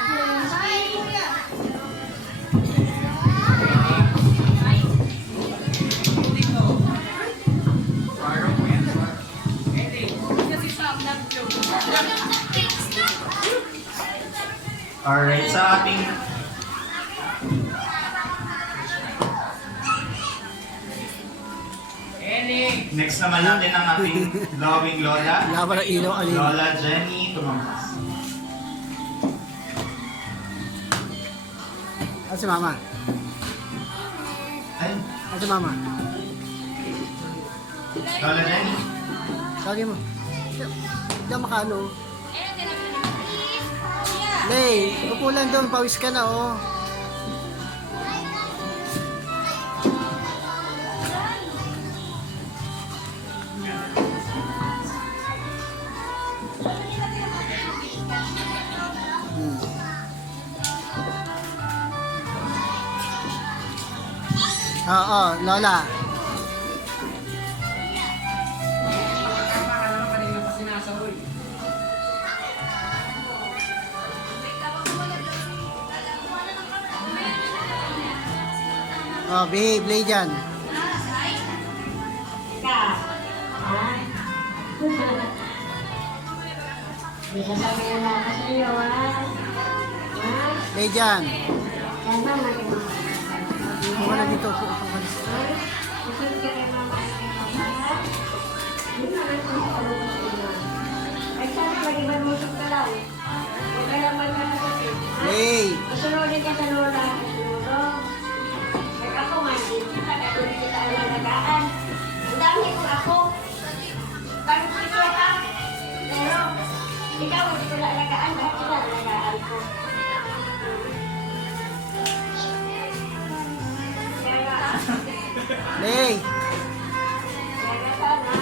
Alright, sa ating next naman natin ang ating loving Lola, Laban ng ilaw, alin. Lola Jenny Tumambas. Si mama? Ay, Si mama? Lola Jenny. Tawagin mo. Hindi ako makano. Lay, pupulan doon, pawis ka na, oh. Oo, Lola. Behave, lay dyan. May sasabihin na ako sa iyo, ha? Lay dyan. Yan ba, Wala dito. Gusto ka kay mama at kay papa? Yun na lang kung sa loob sa inyo. Ay sana mag-ibang musok ka lang. Huwag ka lang magkakasakit. Lay. Masunodin ka sa lola. Siguro. Pag ako man, hindi kita alalagaan. Ang dami kong ako. Bakit ko ka? Pero, ikaw hindi ko alalagaan. Bakit kita alalagaan ko? Lay. Kaya sana,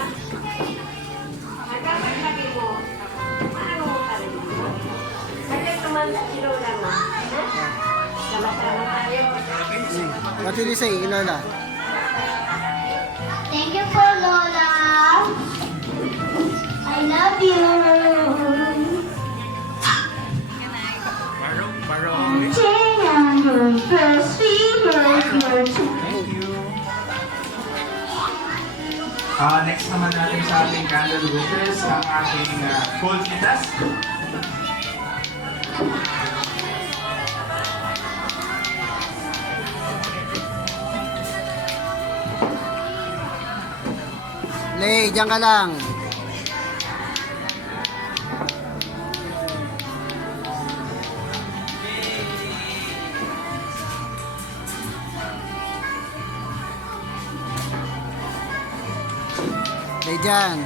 magkapaglagi mo, ano mo ka rin mo? Hanggang tumanda si Lola mo. Sama-sama tayo. What will you say, Lola? Thank you for Lola. I love you. Chain on your first fingers. next naman natin sa ating candle wishes, ang ating cold kitas. Lay, diyan ka lang. Lay dyan.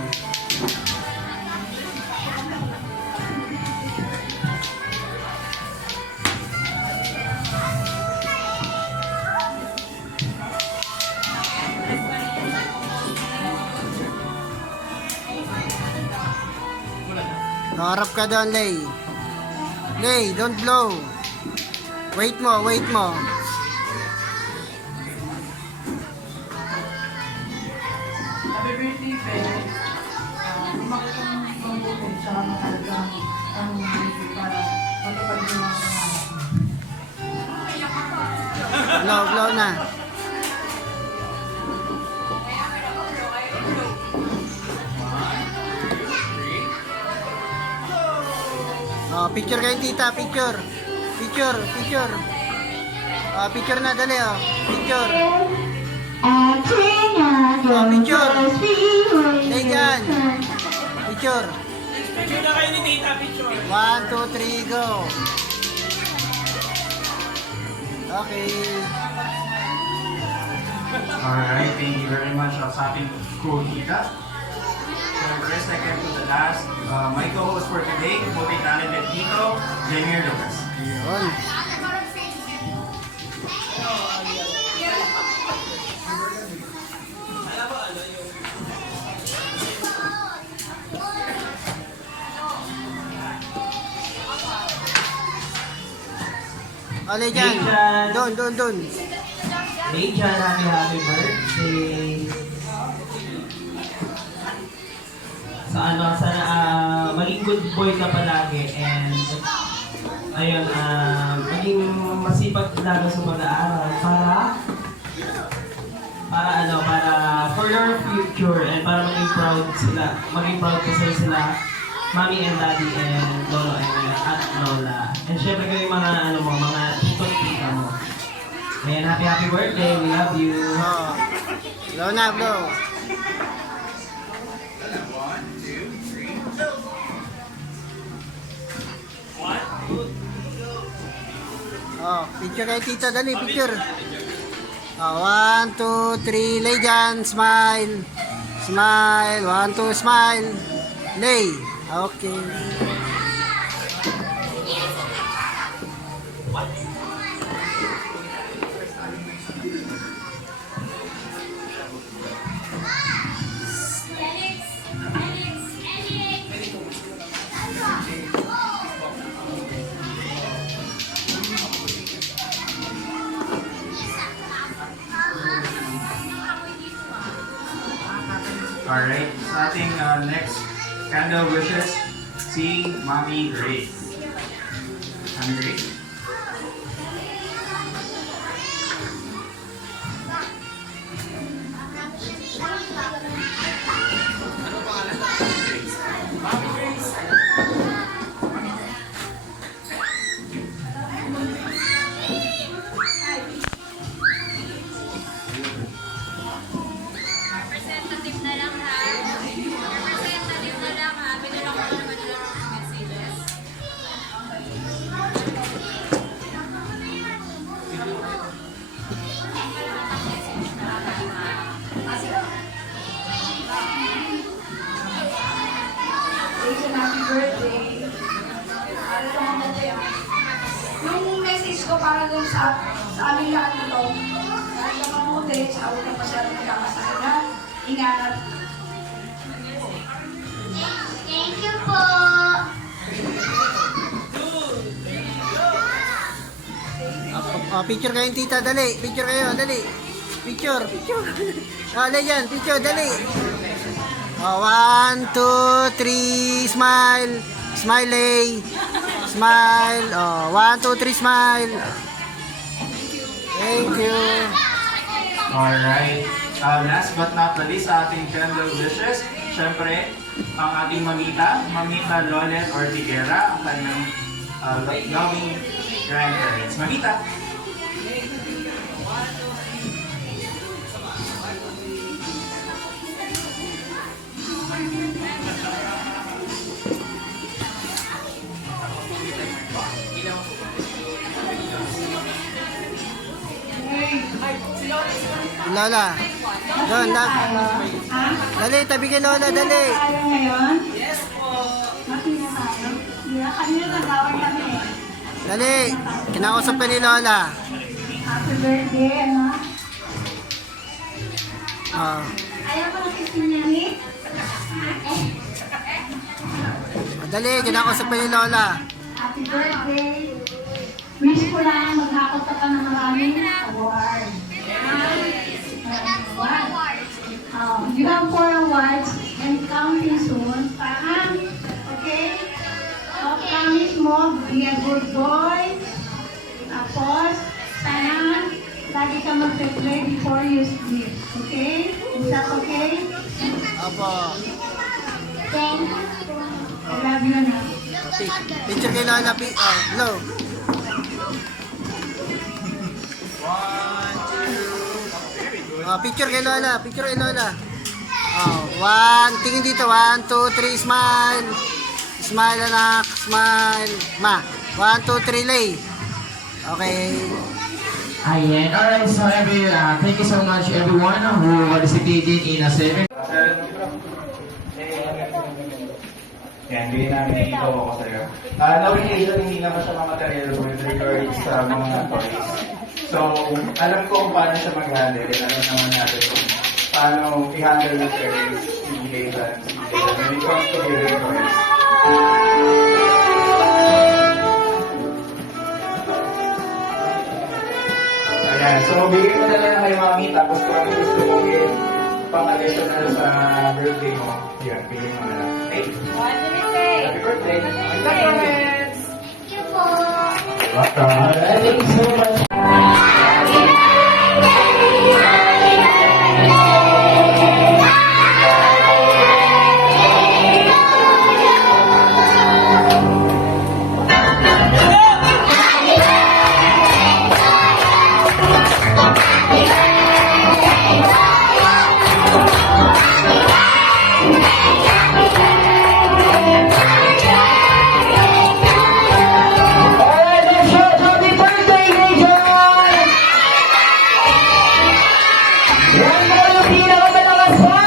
Harap ka doon, Lay. Lay, don't blow. Wait mo, wait mo. Happy birthday, Pe. Umakit ang mabuti sa mahalaga ang birthday para matupad mo mga pangarap. Blow, blow na. Oh, picture kayo, tita, picture. Picture, picture. Oh, picture na, dali, oh. Picture. Oh, picture. Lay dyan. Picture. Picture na kayo ni Tita, picture. 1, 2, 3, go. Okay. Alright, thank you very much sa ating cool kita. Siyempre, second to the last, my co-host for today, multi-talented Tito, Javier Lucas. Yun. Oh, lay dyan. Doon, doon, doon. Hey, John, happy birthday. Sana maging good boy ka palagi and ayun, maging masipag lalo sa pag-aaral para for your future and para maging proud kasi sila mommy and daddy and lolo and at lola. And syempre kayo mga mga tito at tita mo. Ayan, happy birthday, we love you. Oh. Blow na, blow. Oh, picture kay tita, dali, picture. Oh, 1, 2, 3, lay dyan, smile. Smile, 1, 2, smile. Lay. Okay. Alright, sa ating next candle wishes, si Mommy Grace. Mommy Grace? Representative na lang ha. Representative na lang ha. Binulong ko naman nila ng messages. Jason, happy birthday. Ano lang ang mabuti. Yung message ko para dun sa aming lahat na to. Ano lang ang mabuti. Sa awit ng masyadong nagkakasakit na. Ingat. Thank you po. Oh, picture kayo, tita, dali. Picture kayo, dali. Picture, picture. Oh, lay dyan, picture, dali. Oh, 1, 2, 3, smile. Smile, lay. Smile. Oh, 1, 2, 3, smile. Thank you. Alright. Last but not the least, sa ating candle wishes, syempre, ang ating mamita, Lolet Ortiguera, ang kanyang loving grandparents. Mamita! Lola. Doon, dali, tabi kay Lola, dali. Tayo ngayon? Yes po. Makina tayo. Kanina nagawin kami. Dali, kinakausap ka ni Lola. Happy birthday, ano? Oh. Ayaw ko ng kiss niya ni? Dali, kinakausap ka ni Lola. Happy birthday. Wish ko lang maghakot ka pa ng maraming award. You have 4 awards and counting soon. Okay? So, promise mo, be a good boy. Tapos, sana, lagi ka mag-play before you sleep. Okay? Is that okay? Opo. Thank you. I love you na. Picture kay Lola, hello. 1, 2. Picture kay Lola, picture kay Lola. Oh, 1, tingin dito, 1, 2, 3, smile. Smile anak, smile. 1, 2, 3, lay. Okay. Ayan. Alright, so thank you so much everyone who participated in a 7. Yan, bigyan namin dito ako sa'yo. Knowing Asian, hindi naman siya mamaterial with regards sa mga toys. So, alam ko kung paano siya mag-handle. Alam naman natin kung paano i-handle ng parents, si Asian, when it comes to giving toys. Ayan, so bigyan ko na lang kay Mami, tapos kung ano gusto mo pang-additional sa birthday mo, yan, bigyan mo na lang. Hey! Happy birthday! Thank you po. Thank you so much. Alright, let's show happy birthday, Asian! One more yung pinakamalakas pa!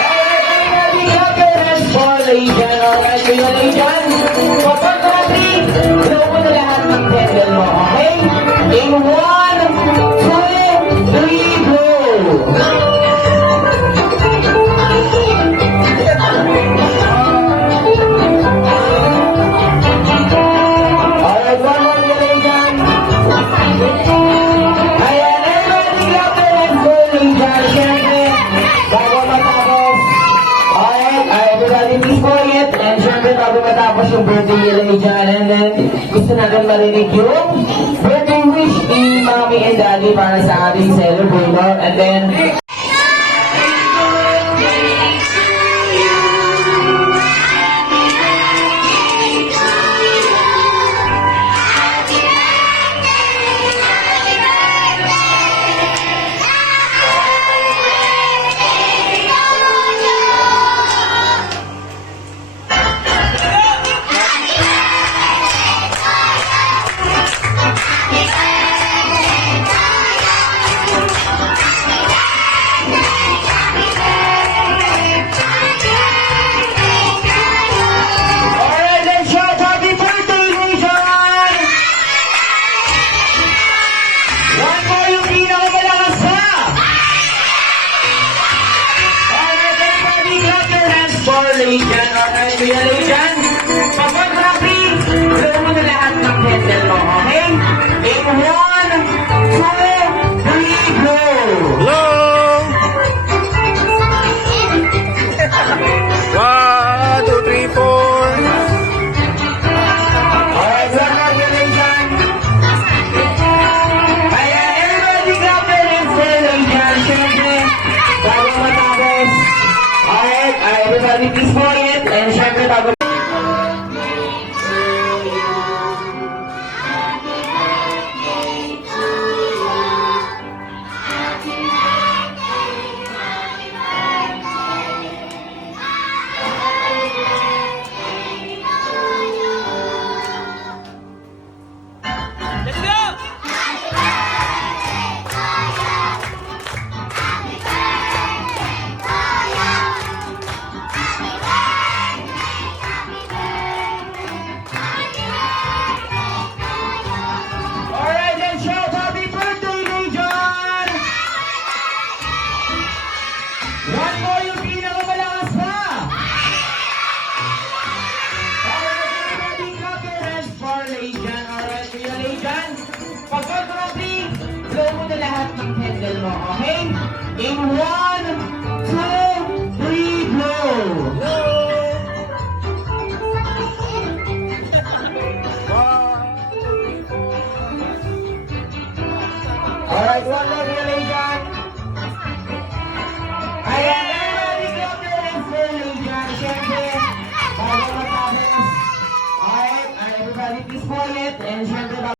Alright, I'm ready to happiness for Asian. Alright, yun Asian. Kapag natin, blow mo na lahat ng candle mo, okay? In 1, 2, 3, blow! Alright, one more Asian. Ayan, everybody clap their hands for Asian. Siyempre, bago matapos. Alright, everybody please quiet. And siyempre, bago matapos yung birthday nila Asian. And then, gusto natin marinig yung birthday wish ni Mommy and Daddy para sa ating celebrator. And then, lahat ng candle mo, okay? In 1, 2, 3, go! Alright, one more relation. Ayan, everybody clap your hands for relation. Siyempre, bago matapos. Alright, everybody please quiet. And siyempre,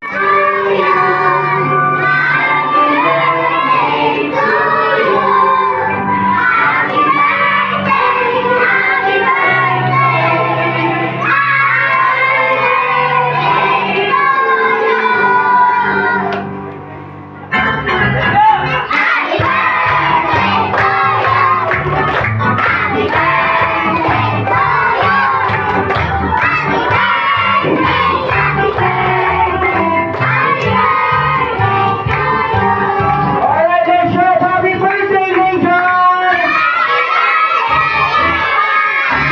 alright, let's show happy birthday, Legion!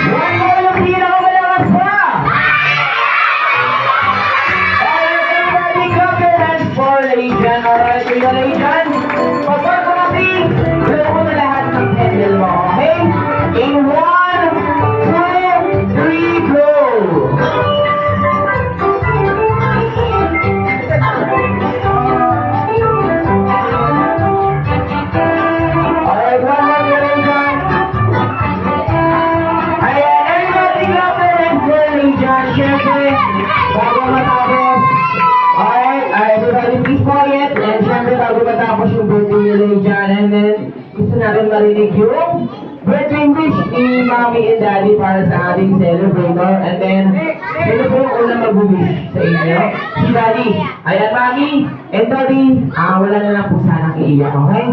One more yung pinakamalakas pa! Alright, everybody clap your hands for Legion. Alright, Kuya Legion. Pag-work mo natin, gano'n mo na lahat ng candle mo, okay? In 1, 2, 3, go! Alright, one more relation. Ayan, everybody clap their hands for Legion. Siyempre, bago matapos. Alright, everybody please quiet. And siyempre, bago matapos yung birthday ni Legion. And then, gusto natin marinig yung birthday wish ni Mommy and Daddy para sa ating celebrator. And then, sino po yung unang mag-wish sa inyo? Si Daddy. Ayan, Mommy and Daddy. Wala na lang po sana iiyak, okay?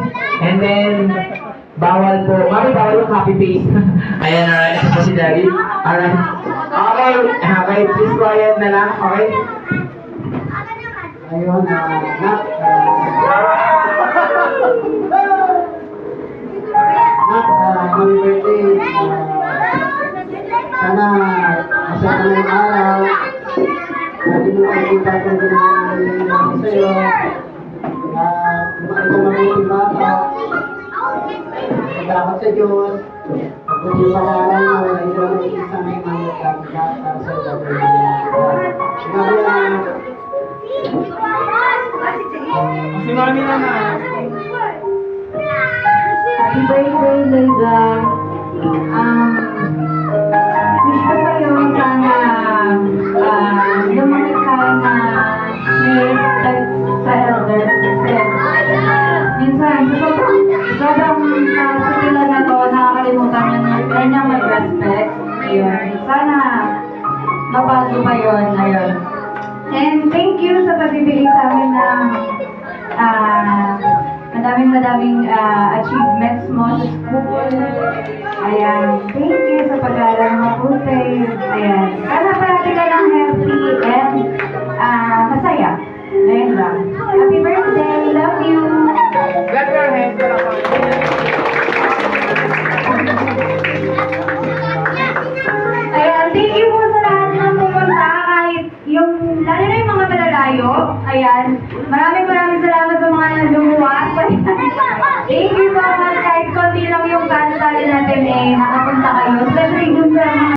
And then, bawal po. Mami, bawal yung copy paste. Ayan, alright. Ito po si Daddy. Alright. Okay. Okay, please quiet na lang, okay? Ayun, happy birthday. Sana masaya ka ng araw. Lagi mo makikita kung ginawa sa'yo. Lumaki ka mabuting bata. Salamat sa Diyos. Pagod yung pag-aaral mo, hindi mo mag-isa may manit ang bata sa gagawin. Sinabi na, Si Mami naman. Happy birthday, Liza. Wish ko sa'yo sana lumaki ka na may respect sa elders. Kasi minsan, sobrang sa sila na to, nakakalimutan yung kanyang mag-respect. Ayun. Sana mabago pa yun. Ayun. And thank you sa pagbibigay sa amin ng madaming achievements mo sa school. Ayan. Thank you sa pag-aaral ng mabuti. Ayan. Sana parati ka lang healthy and masaya. Ayan lang. Happy birthday. Love you. Clap your hands for the Ayan, thank you po sa lahat ng pumunta kahit yung, lalo na yung mga malalayo. Ayan, maraming salamat sa mga lumuwas. Thank you so much kahit konti lang yung kanta natin nakapunta kayo. Especially dun sa mga